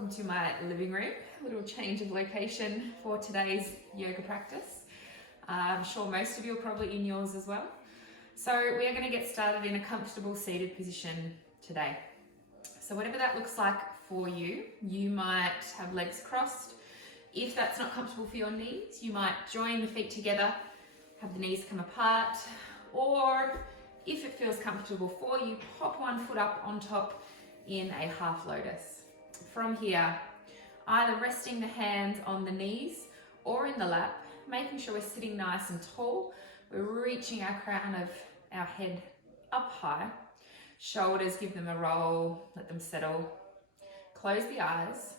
welcome to my living room. A little change of location for today's yoga practice. I'm sure most of you are probably in yours as well. So we are going to get started in a comfortable seated position today. So whatever that looks like for you, you might have legs crossed. If that's not comfortable for your knees, you might join the feet together, have the knees come apart, or if it feels comfortable for you, pop one foot up on top in a half lotus. From here, either resting the hands on the knees or in the lap, making sure we're sitting nice and tall. We're reaching our crown of our head up high. Shoulders, give them a roll, let them settle. Close the eyes.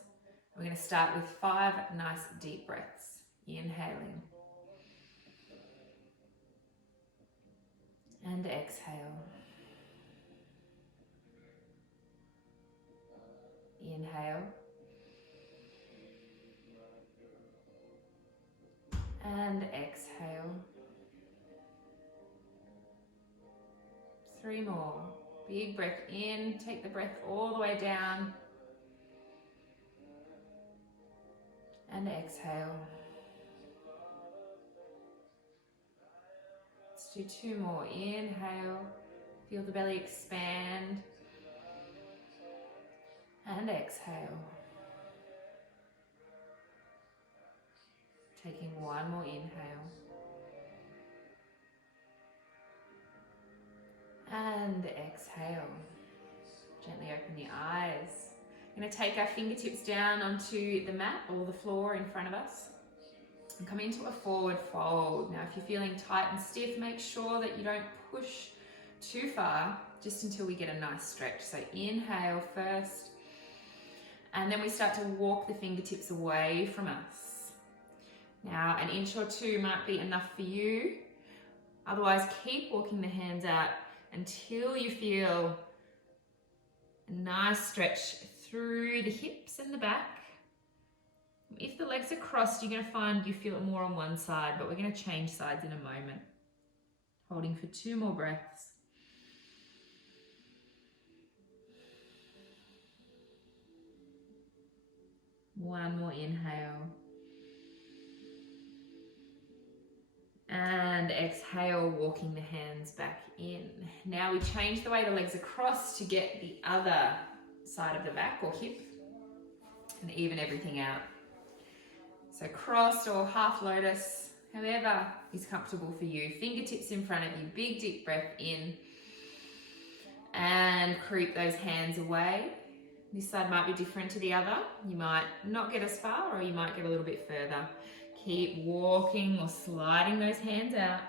We're going to start with 5 nice deep breaths. Inhaling. And exhale. Inhale. And exhale. 3 more. Big breath in, take the breath all the way down. And exhale. Let's do 2 more. Inhale. Feel the belly expand. And exhale. Taking 1 more inhale. And exhale. Gently open the eyes. We're going to take our fingertips down onto the mat or the floor in front of us and come into a forward fold. Now, if you're feeling tight and stiff, make sure that you don't push too far, just until we get a nice stretch. So inhale first, and then we start to walk the fingertips away from us. Now, an inch or 2 might be enough for you. Otherwise, keep walking the hands out until you feel a nice stretch through the hips and the back. If the legs are crossed, you're going to find you feel it more on one side, but we're going to change sides in a moment. Holding for 2 more breaths. One more inhale. And exhale, walking the hands back in. Now we change the way the legs are crossed to get the other side of the back or hip and even everything out. So crossed or half lotus, however is comfortable for you. Fingertips in front of you, big deep breath in. And creep those hands away. This side might be different to the other. You might not get as far or you might get a little bit further. Keep walking or sliding those hands out.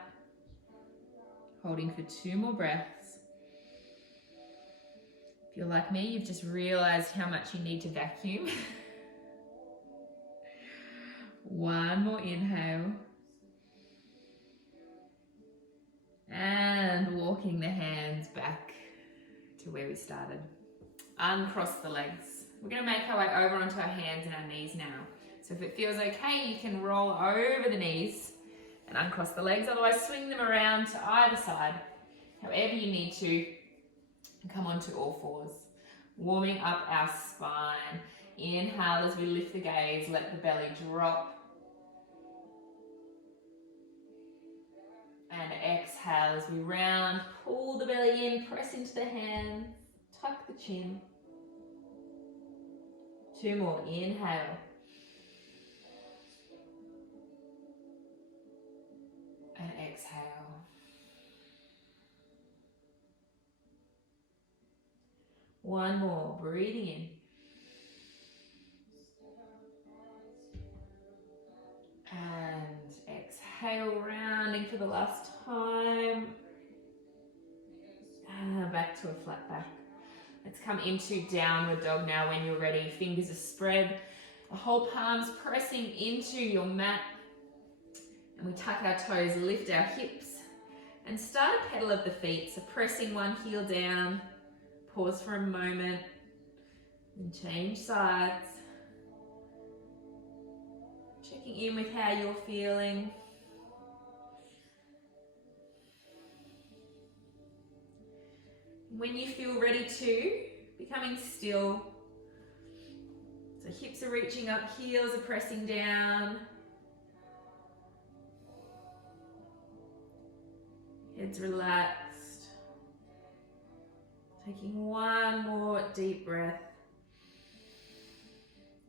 Holding for 2 more breaths. If you're like me, you've just realized how much you need to vacuum. 1 more inhale. And walking the hands back to where we started. Uncross the legs. We're going to make our way over onto our hands and our knees now. So if it feels okay, you can roll over the knees and uncross the legs. Otherwise, swing them around to either side, however you need to, and come onto all fours. Warming up our spine. Inhale as we lift the gaze, let the belly drop. And exhale as we round, pull the belly in, press into the hands, tuck the chin. 2 more, inhale. And exhale. 1 more, breathing in. And exhale, rounding for the last time. And back to a flat back. Let's come into downward dog now when you're ready. Fingers are spread. The whole palms pressing into your mat. And we tuck our toes, lift our hips. And start a pedal of the feet. So pressing one heel down. Pause for a moment. And change sides. Checking in with how you're feeling. When you feel ready to, becoming still. So the hips are reaching up, heels are pressing down. Head's relaxed. Taking one more deep breath.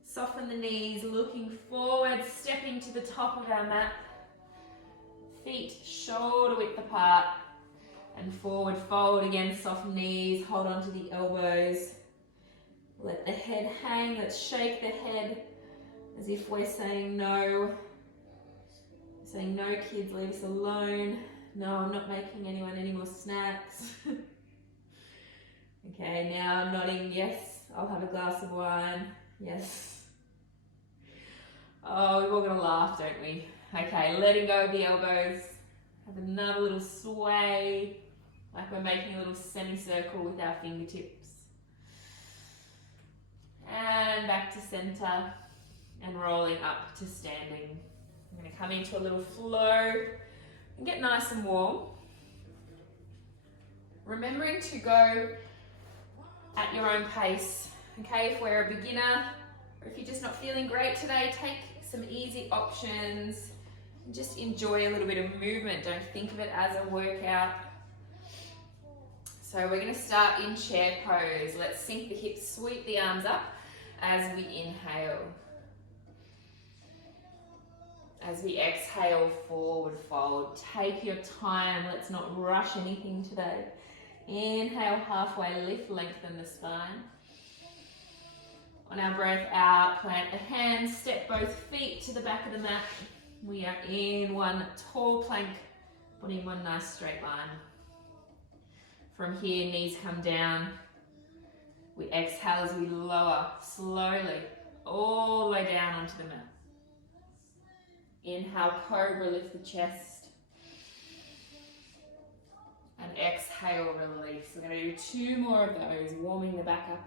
Soften the knees, looking forward, stepping to the top of our mat. Feet shoulder width apart. And forward fold again, soft knees, hold on to the elbows. Let the head hang, let's shake the head as if we're saying no. Saying no kids, leave us alone. No, I'm not making anyone any more snacks. Okay, now I'm nodding, yes, I'll have a glass of wine, yes. Oh, we're all gonna laugh, don't we? Okay, letting go of the elbows. Have another little sway, like we're making a little semicircle with our fingertips. And back to center and rolling up to standing. I'm gonna come into a little flow and get nice and warm. Remembering to go at your own pace, okay? If we're a beginner, or if you're just not feeling great today, take some easy options and just enjoy a little bit of movement. Don't think of it as a workout. So we're gonna start in chair pose. Let's sink the hips, sweep the arms up as we inhale. As we exhale, forward fold. Take your time, let's not rush anything today. Inhale, halfway lift, lengthen the spine. On our breath out, plant the hands, step both feet to the back of the mat. We are in one tall plank, putting one nice straight line. From here, knees come down. We exhale as we lower slowly all the way down onto the mat. Inhale, cobra, lift the chest. And exhale, release. We're going to do 2 more of those, warming the back up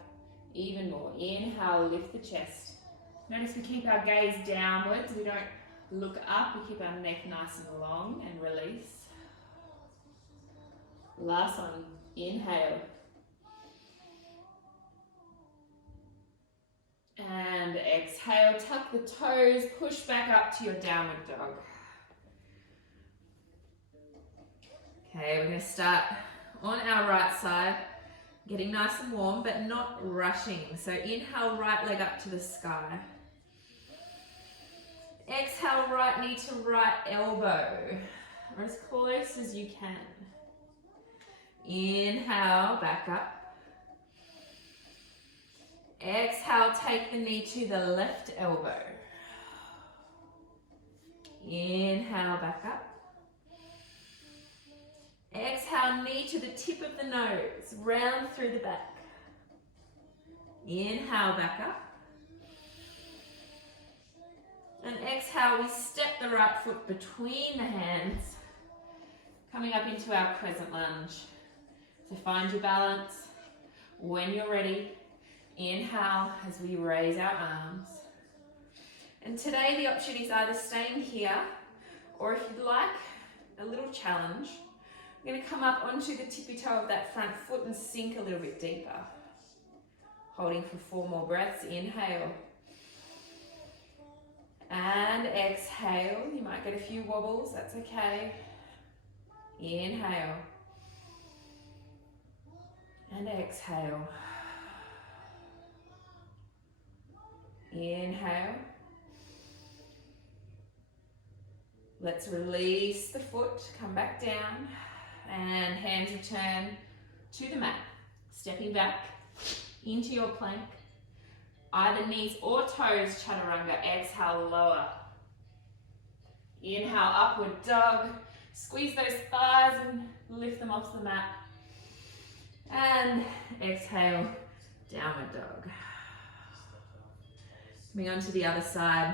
even more. Inhale, lift the chest. Notice we keep our gaze downwards. We don't look up. We keep our neck nice and long and release. Last one. Inhale. And exhale. Tuck the toes. Push back up to your downward dog. Okay, we're going to start on our right side, getting nice and warm, but not rushing. So inhale, right leg up to the sky. Exhale, right knee to right elbow, or as close as you can. Inhale, back up. Exhale, take the knee to the left elbow. Inhale, back up. Exhale, knee to the tip of the nose, round through the back. Inhale, back up. And exhale, we step the right foot between the hands, coming up into our crescent lunge. So find your balance. When you're ready, inhale as we raise our arms. And today the option is either staying here, or if you'd like a little challenge, we're going to come up onto the tippy toe of that front foot and sink a little bit deeper. Holding for 4 more breaths. Inhale. And exhale. You might get a few wobbles, that's okay. Inhale. And exhale. Inhale. Let's release the foot, come back down. And hands return to the mat. Stepping back into your plank. Either knees or toes, chaturanga. Exhale, lower. Inhale, upward dog. Squeeze those thighs and lift them off the mat. And exhale, downward dog. Coming on to the other side.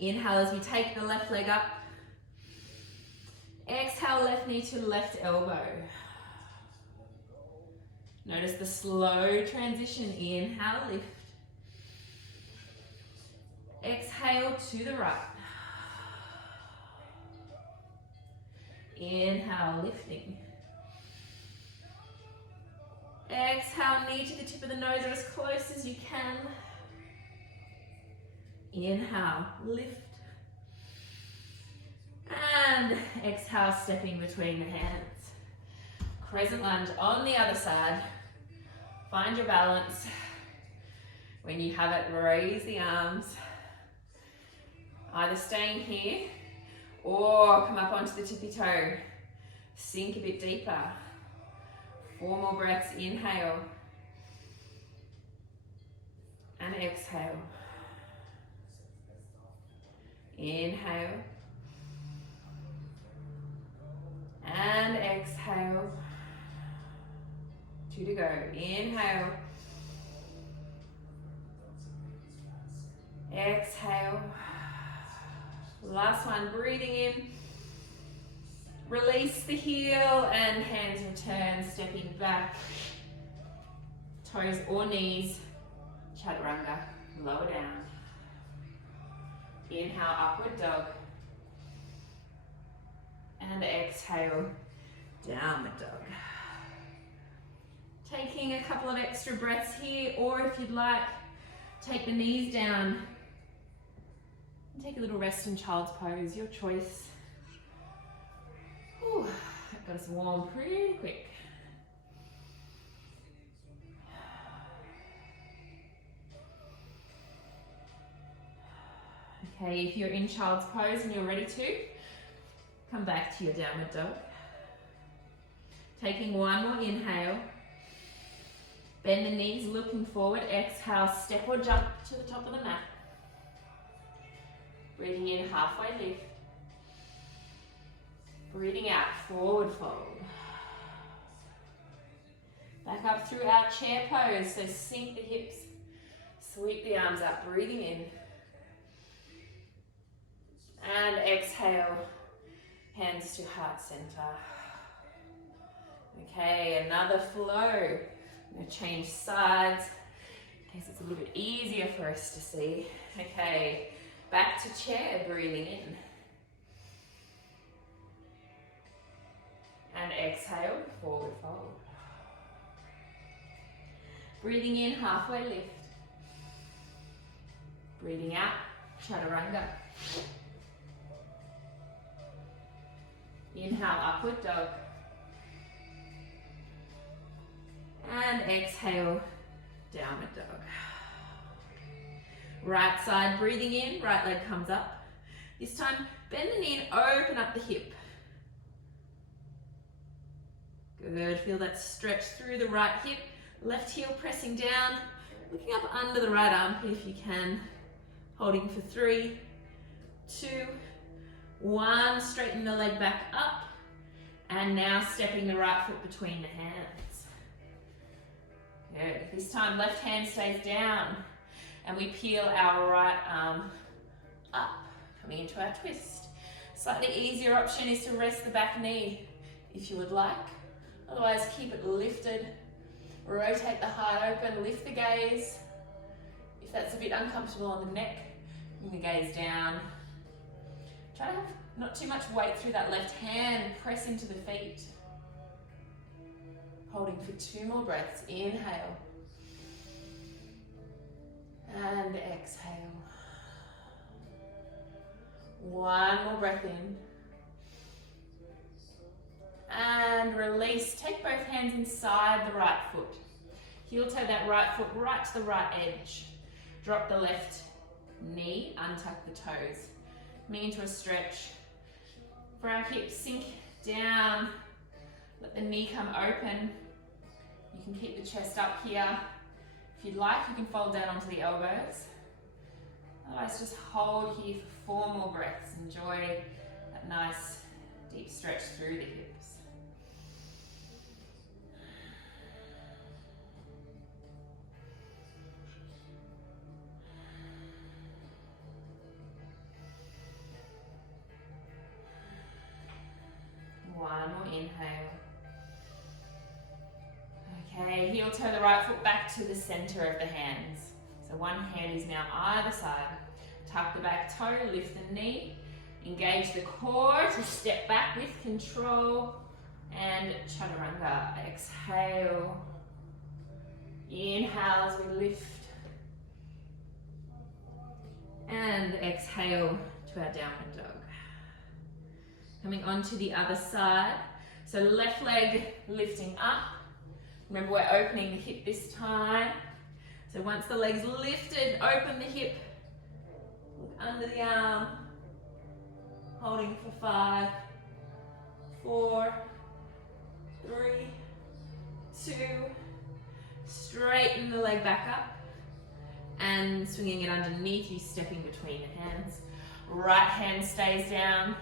Inhale as we take the left leg up. Exhale, left knee to left elbow. Notice the slow transition. Inhale, lift. Exhale to the right. Inhale, lifting. Exhale, knee to the tip of the nose or as close as you can. Inhale, lift. And exhale, stepping between the hands. Crescent lunge on the other side. Find your balance. When you have it, raise the arms. Either staying here or come up onto the tippy toe. Sink a bit deeper. 4 more breaths. Inhale. And exhale. Inhale. And exhale. 2 to go. Inhale. Exhale. Last one, breathing in. Release the heel and hands return, stepping back. Toes or knees. Chaturanga, lower down. Inhale, upward dog. And exhale, downward dog. Taking a couple of extra breaths here, or if you'd like, take the knees down and take a little rest in child's pose, your choice. Whew, that got us warm pretty quick. Okay, if you're in child's pose and you're ready to, come back to your downward dog. Taking one more inhale. Bend the knees, looking forward. Exhale, step or jump to the top of the mat. Breathing in, halfway lift. Breathing out, forward fold. Back up through our chair pose, so sink the hips. Sweep the arms up, breathing in. And exhale, hands to heart center. Okay, another flow. I'm going to change sides in case it's a little bit easier for us to see. Okay, back to chair, breathing in. And exhale, forward fold. Breathing in, halfway lift. Breathing out, chaturanga. Inhale, upward dog. And exhale, downward dog. Right side, breathing in, right leg comes up. This time, bend the knee and open up the hip. Good, feel that stretch through the right hip. Left heel pressing down, looking up under the right armpit if you can. Holding for 3, 2, 1, straighten the leg back up. And now stepping the right foot between the hands. Good. This time left hand stays down and we peel our right arm up, coming into our twist. Slightly easier option is to rest the back knee if you would like. Otherwise keep it lifted. Rotate the heart open, lift the gaze. If that's a bit uncomfortable on the neck, bring the gaze down. Try to have not too much weight through that left hand and press into the feet. Holding for 2 more breaths. Inhale. And exhale. 1 more breath in. And release. Take both hands inside the right foot. Heel toe that right foot right to the right edge. Drop the left knee, untuck the toes. Coming into a stretch. For our hips, sink down. Let the knee come open. You can keep the chest up here. If you'd like, you can fold down onto the elbows. Otherwise, just hold here for 4 more breaths. Enjoy that nice deep stretch through the hips. One more inhale. Okay, heel toe the right foot back to the center of the hands. So one hand is now either side. Tuck the back toe, lift the knee, engage the core to step back with control, and chaturanga. Exhale. Inhale as we lift. And exhale to our downward dog. Coming onto the other side. So left leg lifting up. Remember, we're opening the hip this time. So once the leg's lifted, open the hip. Look under the arm. Holding for 5, 4, 3, 2. Straighten the leg back up. And swinging it underneath you, stepping between the hands. Right hand stays down.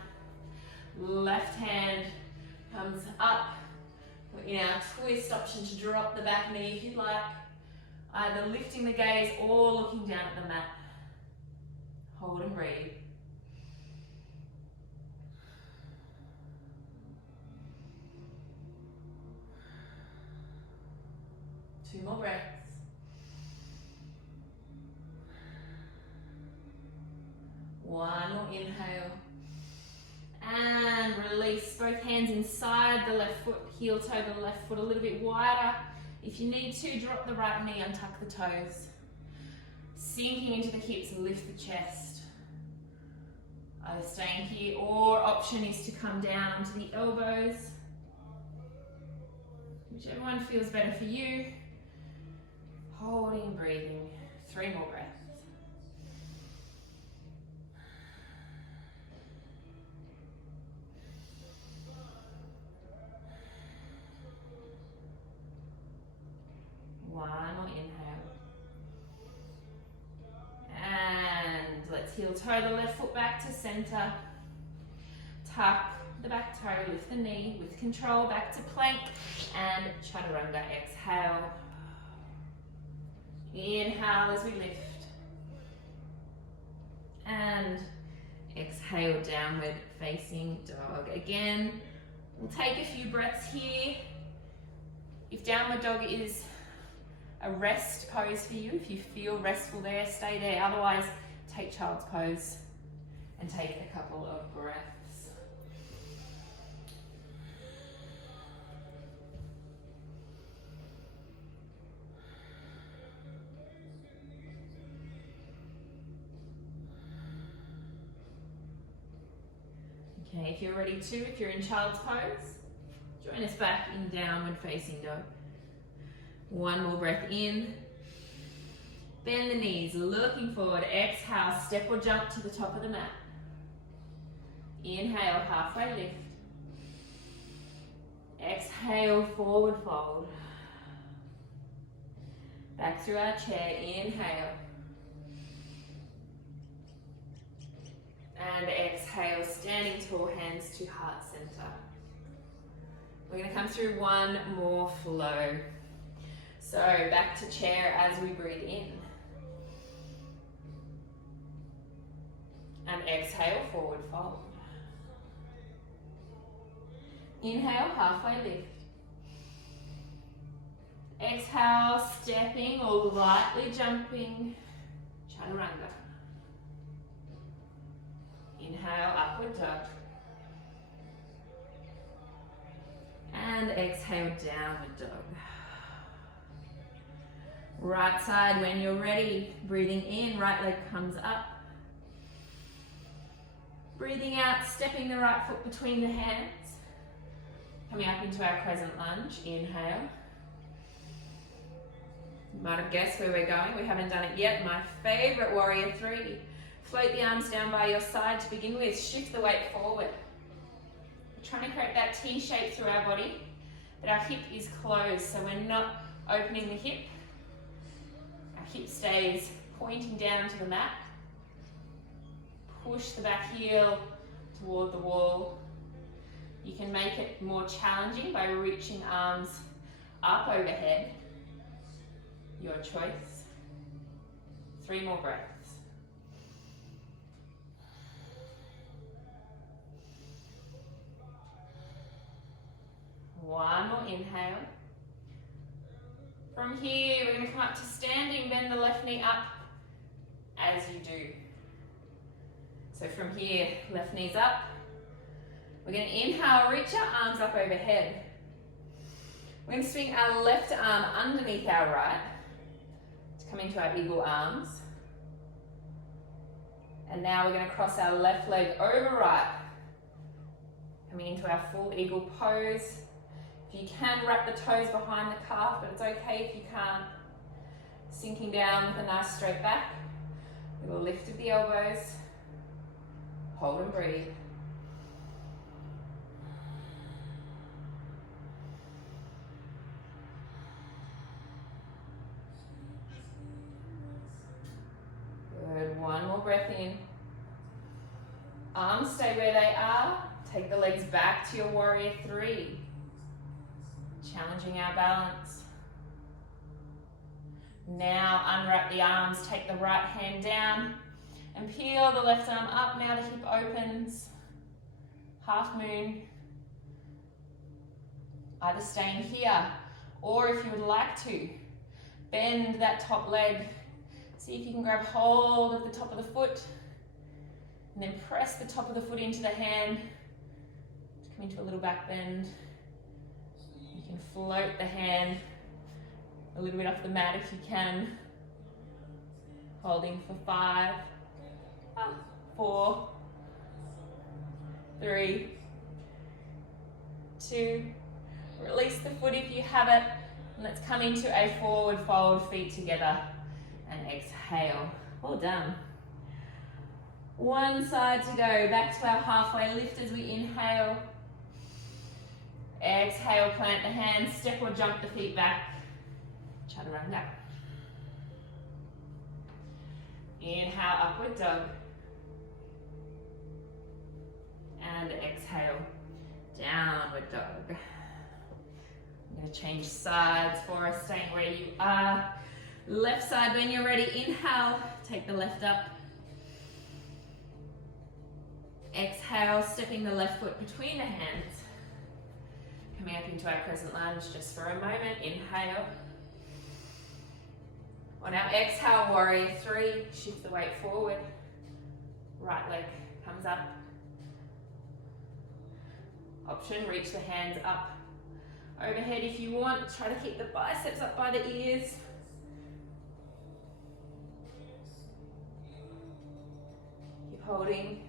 Left hand comes up. In our twist, option to drop the back knee if you like. Either lifting the gaze or looking down at the mat. Hold and breathe. Two more breaths. One more inhale. And release. Both hands inside the left foot, heel toe the left foot a little bit wider. If you need to, drop the right knee, untuck the toes. Sinking into the hips, lift the chest. Either staying here or option is to come down onto the elbows. Whichever one feels better for you. Holding and breathing. 3 more breaths. One more inhale. And let's heel toe the left foot back to center. Tuck the back toe, lift the knee with control back to plank and chaturanga. Exhale. Inhale as we lift. And exhale, downward facing dog. Again, we'll take a few breaths here. If downward dog is a rest pose for you, if you feel restful there, stay there. Otherwise, take child's pose and take a couple of breaths. Okay, if you're ready to, if you're in child's pose, join us back in downward facing dog. One more breath in. Bend the knees, looking forward. Exhale, step or jump to the top of the mat. Inhale, halfway lift. Exhale, forward fold. Back through our chair, inhale. And exhale, standing tall, hands to heart center. We're going to come through one more flow. So back to chair as we breathe in. And exhale, forward fold. Inhale, halfway lift. Exhale, stepping or lightly jumping, chaturanga. Inhale, upward dog. And exhale, downward dog. Right side when you're ready. Breathing in, right leg comes up. Breathing out, stepping the right foot between the hands. Coming up into our crescent lunge, inhale. You might have guessed where we're going. We haven't done it yet. My favorite warrior 3. Float the arms down by your side to begin with. Shift the weight forward. We're trying to create that T shape through our body, but our hip is closed, so we're not opening the hip. Our hip stays pointing down to the mat. Push the back heel toward the wall. You can make it more challenging by reaching arms up overhead. Your choice. 3 more breaths. One more inhale. From here, we're going to come up to standing, bend the left knee up as you do. So from here, left knee's up. We're going to inhale, reach our arms up overhead. We're going to swing our left arm underneath our right to come into our eagle arms. And now we're going to cross our left leg over right. Coming into our full eagle pose. If you can, wrap the toes behind the calf, but it's okay if you can't. Sinking down with a nice straight back. Little lift of the elbows. Hold and breathe. Good, one more breath in. Arms stay where they are. Take the legs back to your warrior three. Challenging our balance. Now unwrap the arms, take the right hand down and peel the left arm up. Now the hip opens. Half moon. Either staying here or if you would like to, bend that top leg. See if you can grab hold of the top of the foot and then press the top of the foot into the hand. Come into a little back bend. You can float the hand a little bit off the mat if you can. Holding for 5, 4, 3, 2. Release the foot if you have it. And let's come into a forward fold, feet together. And exhale. Well done. One side to go. Back to our halfway lift as we inhale. Exhale, plant the hands, step or jump the feet back. Chaturanga. Inhale, upward dog. And exhale, downward dog. I'm going to change sides for us, staying where you are. Left side when you're ready, inhale, take the left up. Exhale, stepping the left foot between the hands. Coming up into our crescent lunge just for a moment, inhale. On our exhale, warrior three, shift the weight forward. Right leg comes up. Option, reach the hands up. Overhead if you want, try to keep the biceps up by the ears. Keep holding.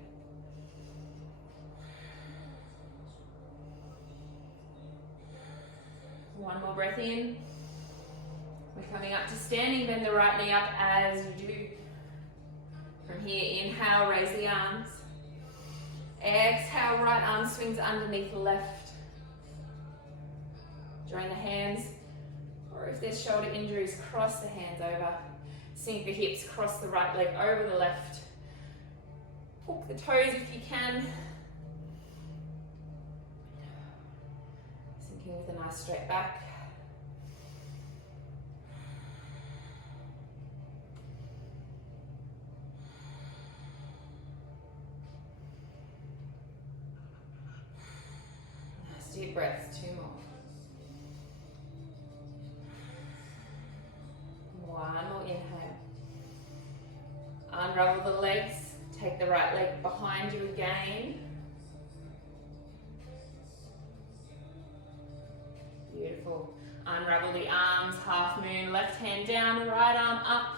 One more breath in. We're coming up to standing, bend the right knee up as you do. From here, inhale, raise the arms. Exhale, right arm swings underneath left. Join the hands, or if there's shoulder injuries, cross the hands over. Sink the hips, cross the right leg over the left. Hook the toes if you can. Sinking with a nice straight back. Nice deep breaths, 2 more. One more inhale. Unravel the legs. Take the right leg behind you again. Beautiful. Unravel the arms, half moon, left hand down, right arm up.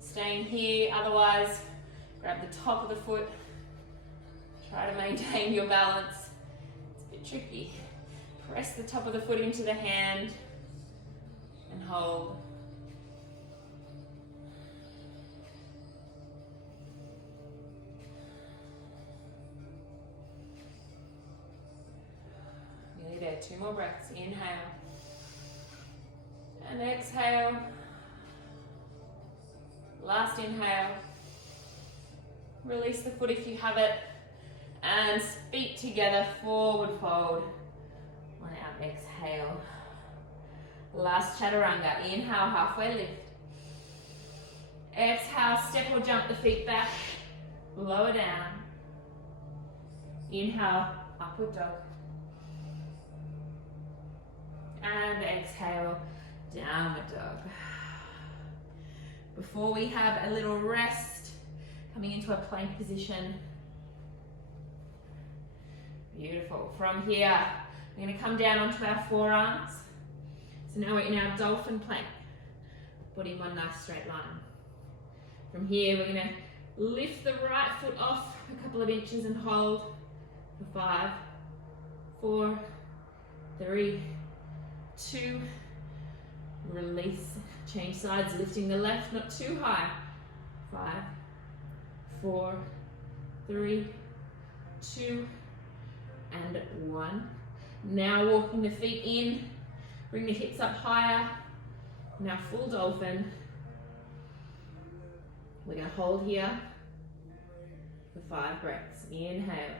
Staying here, otherwise grab the top of the foot. Try to maintain your balance. It's a bit tricky. Press the top of the foot into the hand and hold. Nearly there, 2 more breaths. Inhale and exhale. Last inhale. Release the foot if you have it and feet together, forward fold. On our exhale. Last chaturanga. Inhale, halfway lift. Exhale, step or jump the feet back. Lower down. Inhale, upward dog. And exhale, downward dog. Before we have a little rest, coming into a plank position. Beautiful. From here, we're going to come down onto our forearms. So now we're in our dolphin plank. Body in one nice straight line. From here, we're going to lift the right foot off a couple of inches and hold for 5, 4, 3, 2, release, change sides, lifting the left, not too high. 5, 4, 3, 2, and 1. Now walking the feet in, bring the hips up higher. Now full dolphin. We're going to hold here for 5 breaths. Inhale.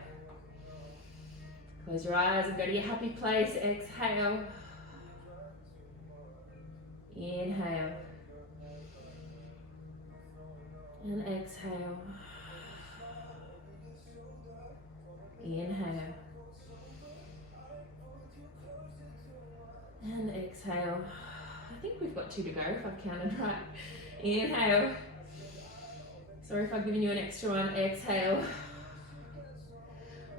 Close your eyes and go to your happy place. Exhale. Inhale. And exhale. Inhale. And exhale. I think we've got 2 to go if I've counted right. Inhale. Sorry if I've given you an extra one. Exhale.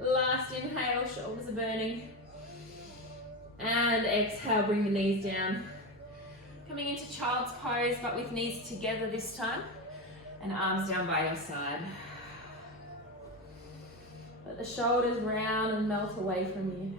Last inhale, shoulders are burning. And exhale, bring the knees down. Coming into child's pose, but with knees together this time. And arms down by your side. Let the shoulders round and melt away from you.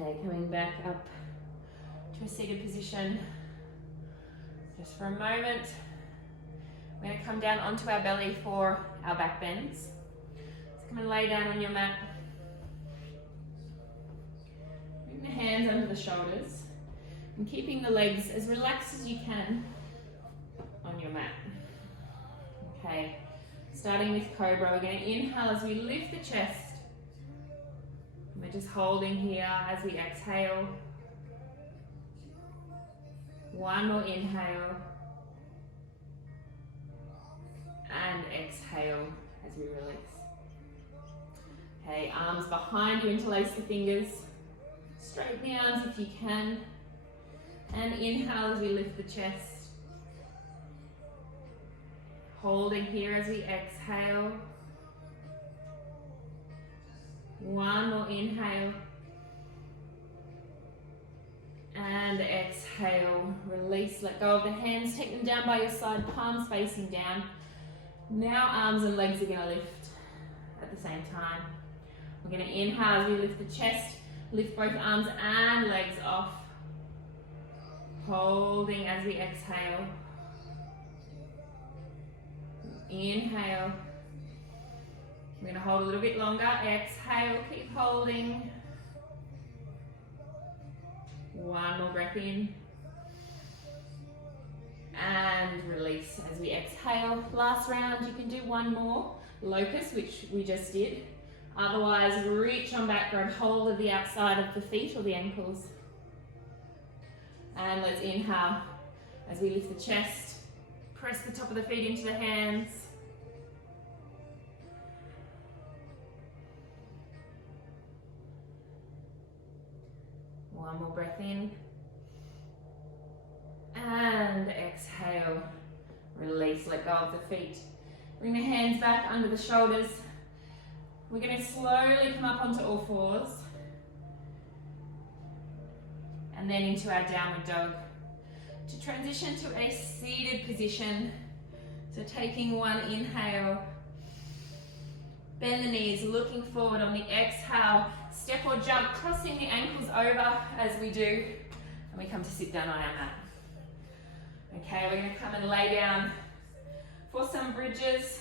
Okay, coming back up to a seated position. Just for a moment. We're going to come down onto our belly for our back bends. So come and lay down on your mat. Bring the hands under the shoulders and keeping the legs as relaxed as you can on your mat. Okay, starting with Cobra, we're going to inhale as we lift the chest. We're just holding here as we exhale. One more inhale. And exhale as we release. Okay, arms behind you, interlace the fingers. Straighten the arms if you can. And inhale as we lift the chest. Holding here as we exhale. One more inhale. And exhale, release, let go of the hands, take them down by your side, palms facing down. Now arms and legs are going to lift at the same time. We're going to inhale as we lift the chest, lift both arms and legs off. Holding as we exhale. Inhale. We're going to hold a little bit longer. Exhale, keep holding. One more breath in. And release as we exhale. Last round, you can do one more. Locust, which we just did. Otherwise, reach on back, grab hold of the outside of the feet or the ankles. And let's inhale as we lift the chest. Press the top of the feet into the hands. One more breath in. And exhale. Release, let go of the feet. Bring the hands back under the shoulders. We're going to slowly come up onto all fours. And then into our downward dog. To transition to a seated position. So taking one inhale. Bend the knees, looking forward on the exhale. Step or jump, crossing the ankles over as we do. And we come to sit down on our mat. Okay, we're going to come and lay down for some bridges.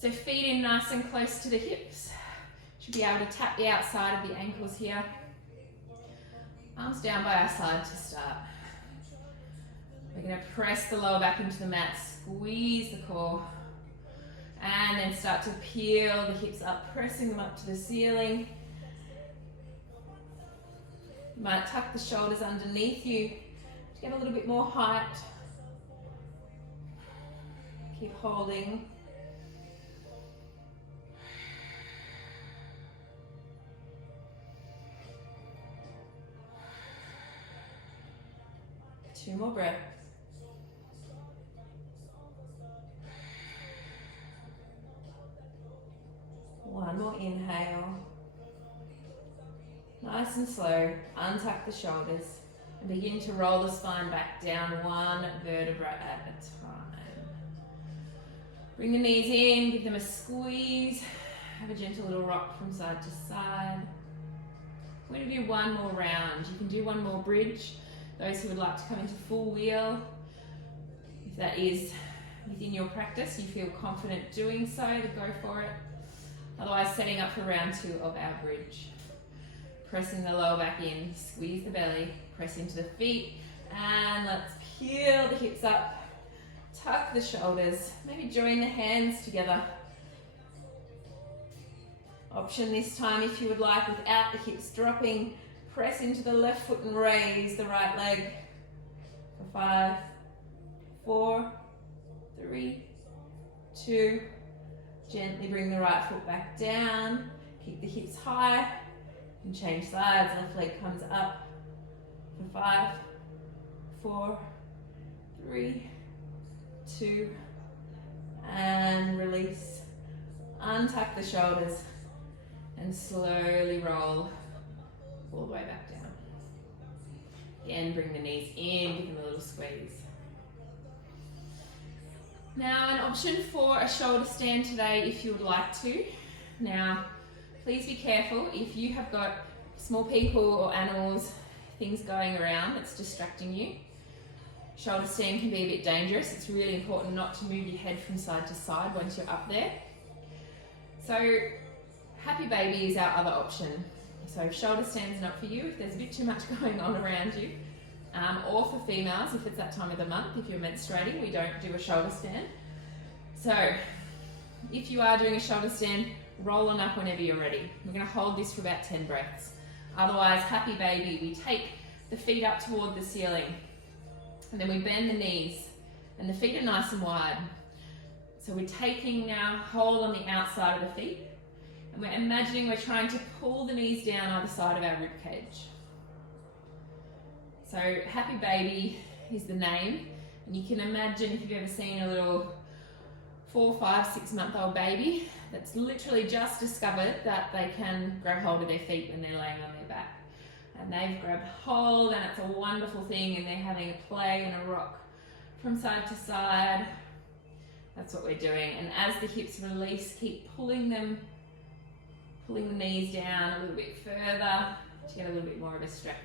So feet in nice and close to the hips. Should be able to tap the outside of the ankles here. Arms down by our side to start. We're going to press the lower back into the mat, squeeze the core. And then start to peel the hips up, pressing them up to the ceiling. You might tuck the shoulders underneath you to get a little bit more height. Keep holding. Two more breaths. One more inhale. Nice and slow, untuck the shoulders and begin to roll the spine back down one vertebra at a time. Bring the knees in, give them a squeeze. Have a gentle little rock from side to side. We're going to do one more round. You can do one more bridge. Those who would like to come into full wheel, if that is within your practice, you feel confident doing so, to go for it. Otherwise, setting up for round 2 of our bridge. Pressing the lower back in, squeeze the belly, press into the feet, and let's peel the hips up, tuck the shoulders, maybe join the hands together. Option this time, if you would like, without the hips dropping, press into the left foot and raise the right leg for 5, 4, 3, 2, gently bring the right foot back down, keep the hips high, and change sides, left leg comes up for 5, 4, 3, 2, and release. Untuck the shoulders and slowly roll all the way back down. Again, bring the knees in, give them a little squeeze. Now, an option for a shoulder stand today if you would like to. Now, please be careful if you have got small people or animals, things going around that's distracting you. Shoulder stand can be a bit dangerous. It's really important not to move your head from side to side once you're up there. So, happy baby is our other option. So if shoulder stand's not for you, if there's a bit too much going on around you, or for females, if it's that time of the month, if you're menstruating, we don't do a shoulder stand. So if you are doing a shoulder stand, roll on up whenever you're ready. We're going to hold this for about 10 breaths. Otherwise, happy baby, we take the feet up toward the ceiling and then we bend the knees and the feet are nice and wide. So we're taking now hold on the outside of the feet and we're imagining we're trying to pull the knees down either side of our rib cage. So happy baby is the name, and you can imagine if you've ever seen a little 4, 5, 6 month old baby that's literally just discovered that they can grab hold of their feet when they're laying on their back. And they've grabbed hold and it's a wonderful thing and they're having a play and a rock from side to side. That's what we're doing. And as the hips release, keep pulling the knees down a little bit further to get a little bit more of a stretch.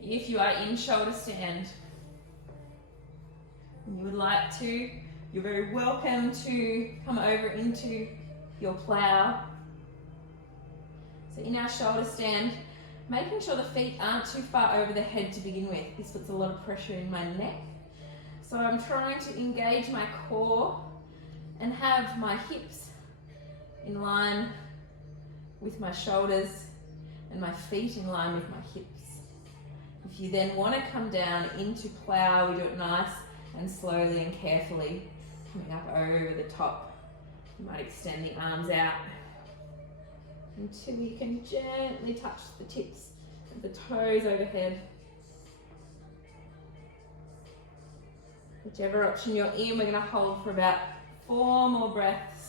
If you are in shoulder stand and you would like to, you're very welcome to come over into your plow. So in our shoulder stand, making sure the feet aren't too far over the head to begin with. This puts a lot of pressure in my neck. So I'm trying to engage my core and have my hips in line with my shoulders and my feet in line with my hips. If you then want to come down into plow, we do it nice and slowly and carefully, coming up over the top. You might extend the arms out until you can gently touch the tips of the toes overhead. Whichever option you're in, we're going to hold for about 4 more breaths.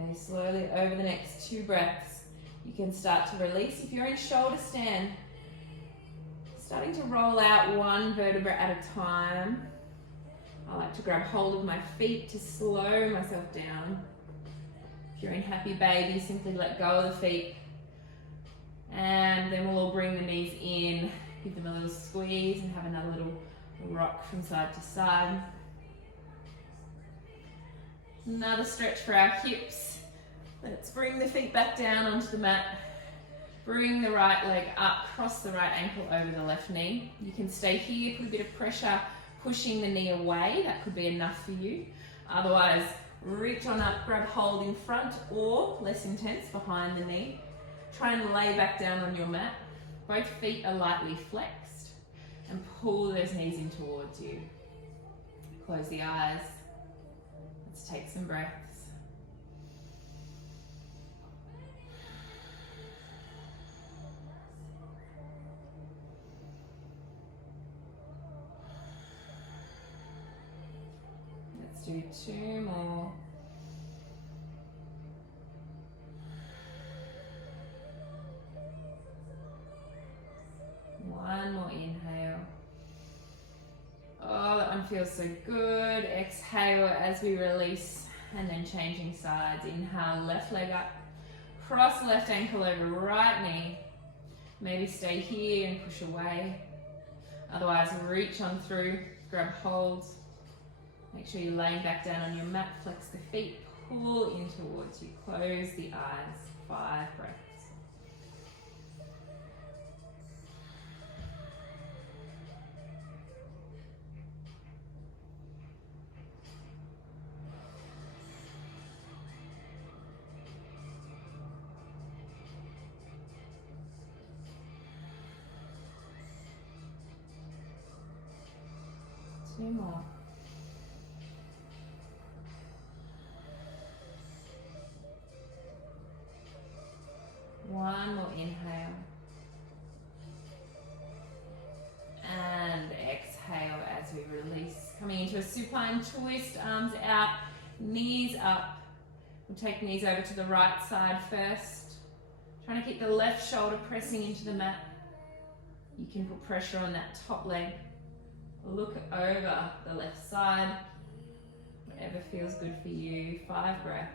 Okay, slowly over the next 2 breaths, you can start to release. If you're in shoulder stand, starting to roll out 1 vertebra at a time. I like to grab hold of my feet to slow myself down. If you're in happy baby, simply let go of the feet. And then we'll all bring the knees in, give them a little squeeze and have another little rock from side to side. Another stretch for our hips. Let's bring the feet back down onto the mat. Bring the right leg up, cross the right ankle over the left knee. You can stay here, put a bit of pressure, pushing the knee away. That could be enough for you. Otherwise, reach on up, grab hold in front or less intense behind the knee. Try and lay back down on your mat. Both feet are lightly flexed and pull those knees in towards you. Close the eyes. Let's take some breaths. do 2 more. One more inhale. Oh, that one feels so good. Exhale as we release, and then changing sides. Inhale, left leg up. Cross left ankle over right knee. Maybe stay here and push away. Otherwise, reach on through, grab holds. Make sure you're laying back down on your mat. Flex the feet, pull in towards you. Close the eyes. 5 breaths. Two more. One more inhale. And exhale as we release. Coming into a supine twist, arms out, knees up. We'll take knees over to the right side first. Trying to keep the left shoulder pressing into the mat. You can put pressure on that top leg. Look over the left side. Whatever feels good for you. 5 breaths.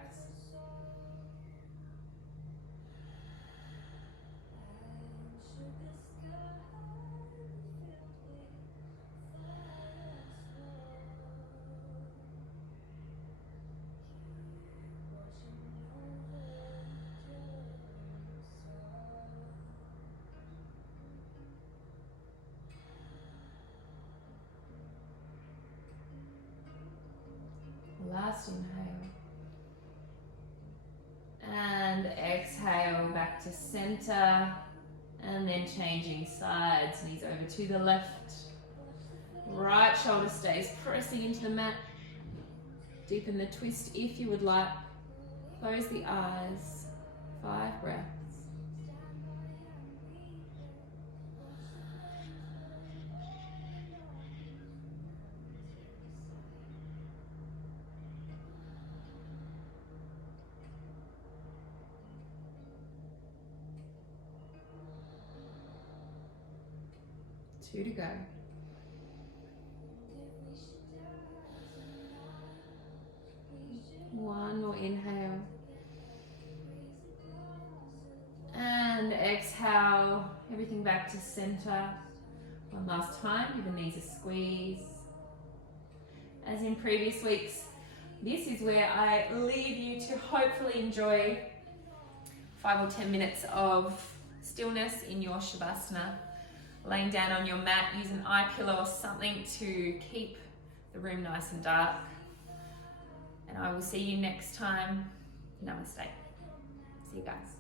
Last inhale. And exhale back to center. And then changing sides. Knees over to the left. Right shoulder stays pressing into the mat. Deepen the twist if you would like. Close the eyes. 5 breaths. Two to go. One more inhale. And exhale, everything back to center. One last time, give the knees a squeeze. As in previous weeks, this is where I leave you to hopefully enjoy 5 or 10 minutes of stillness in your Shavasana. Laying down on your mat, use an eye pillow or something to keep the room nice and dark. And I will see you next time. Namaste. See you guys.